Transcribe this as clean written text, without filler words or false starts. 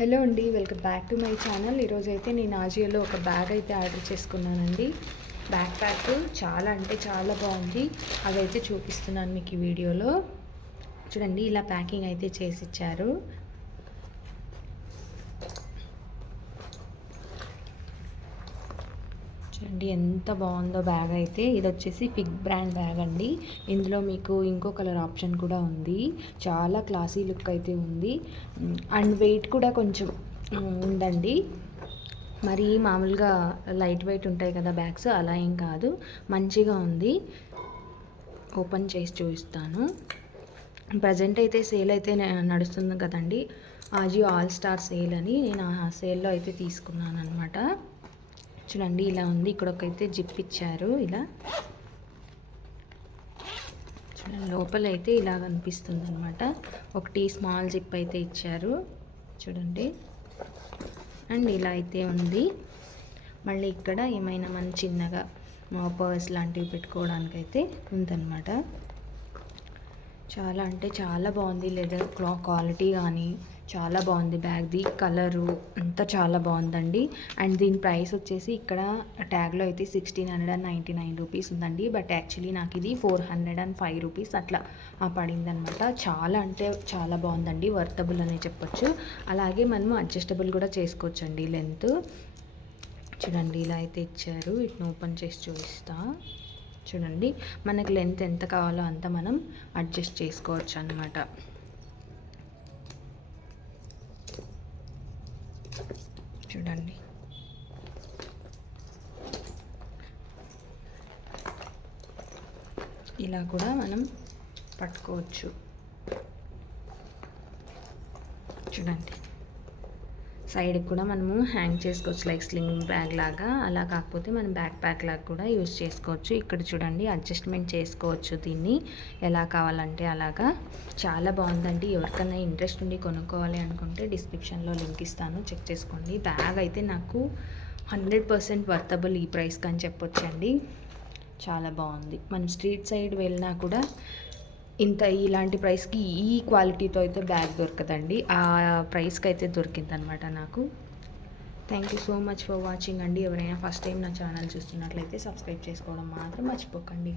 Hello అండి, welcome back to my channel. ఈరోజైతే నేను ఆజియోలో ఒక బ్యాగ్ అయితే ఆర్డర్ చేసుకున్నానండి. బ్యాక్ ప్యాక్ చాలా అంటే చాలా బాగుంది. అదైతే చూపిస్తున్నాను మీకు ఈ వీడియోలో. చూడండి, ఇలా ప్యాకింగ్ అయితే చేసి ఇచ్చారు. చూడండి ఎంత బాగుందో బ్యాగ్ అయితే. ఇది వచ్చేసి ఫిగ్ బ్రాండ్ బ్యాగ్ అండి. ఇందులో మీకు ఇంకో కలర్ ఆప్షన్ కూడా ఉంది. చాలా క్లాసీ లుక్ అయితే ఉంది. అండ్ వెయిట్ కూడా కొంచెం ఉందండి. మరి మామూలుగా లైట్ వెయిట్ ఉంటాయి కదా బ్యాగ్స్, అలా ఏం కాదు, మంచిగా ఉంది. ఓపెన్ చేసి చూపిస్తాను. ప్రజెంట్ అయితే సేల్ అయితే నడుస్తుంది కదండి, ఆజియో ఆల్ స్టార్ సేల్ అని. నేను ఆ సేల్లో అయితే తీసుకున్నాను అనమాట. చూడండి ఇలా ఉంది. ఇక్కడొకైతే జిప్ ఇచ్చారు. ఇలా చూడండి, లోపల అయితే ఇలా కనిపిస్తుంది అనమాట. ఒకటి స్మాల్ జిప్ అయితే ఇచ్చారు చూడండి. అండ్ ఇలా అయితే ఉంది. మళ్ళీ ఇక్కడ ఏమైనా మన చిన్నగా పర్స్ లాంటివి పెట్టుకోవడానికి అయితే ఉందన్నమాట. చాలా అంటే చాలా బాగుంది. లెదర్ క్వాలిటీ కానీ చాలా బాగుంది. బ్యాగ్ది కలరు అంతా చాలా బాగుందండి. అండ్ దీని ప్రైస్ వచ్చేసి ఇక్కడ ట్యాగ్లో అయితే 1699 రూపీస్ ఉందండి. బట్ యాక్చువల్లీ నాకు ఇది 405 రూపీస్ అట్లా పడిందనమాట. చాలా అంటే చాలా బాగుందండి, వర్తబుల్ అనే చెప్పొచ్చు. అలాగే మనము అడ్జస్టబుల్ కూడా చేసుకోవచ్చండి లెంత్. చూడండి ఇలా అయితే ఇచ్చారు. వీటిని ఓపెన్ చేసి చూపిస్తా. చూడండి, మనకి లెంత్ ఎంత కావాలో అంత మనం అడ్జస్ట్ చేసుకోవచ్చు అన్నమాట. చూడండి, ఇలా కూడా మనం పట్టుకోవచ్చు. చూడండి, సైడ్కి కూడా మనము హ్యాంగ్ చేసుకోవచ్చు, లైక్ స్లింగ్ బ్యాగ్ లాగా. అలా కాకపోతే మనం బ్యాక్ ప్యాక్ లాగా కూడా యూజ్ చేసుకోవచ్చు. ఇక్కడ చూడండి, అడ్జస్ట్మెంట్ చేసుకోవచ్చు దీన్ని ఎలా కావాలంటే అలాగా. చాలా బాగుందండి. ఎవరికైనా ఇంట్రెస్ట్ ఉండి కొనుక్కోవాలి అనుకుంటే డిస్క్రిప్షన్లో లింక్ ఇస్తాను, చెక్ చేసుకోండి. బ్యాగ్ అయితే నాకు 100% వర్తబుల్ ఈ ప్రైస్కి అని చెప్పొచ్చండి. చాలా బాగుంది. మనం స్ట్రీట్ సైడ్ వెళ్ళినా కూడా ఇలాంటి ప్రైస్కి ఈ క్వాలిటీతో అయితే బ్యాగ్ దొరకదండి. ఆ ప్రైస్కి అయితే దొరికిందనమాట నాకు. Thank you so much for watching అండి. ఎవరైనా ఫస్ట్ టైం నా ఛానల్ చూస్తున్నట్లయితే సబ్స్క్రైబ్ చేసుకోవడం మాత్రం మర్చిపోకండి.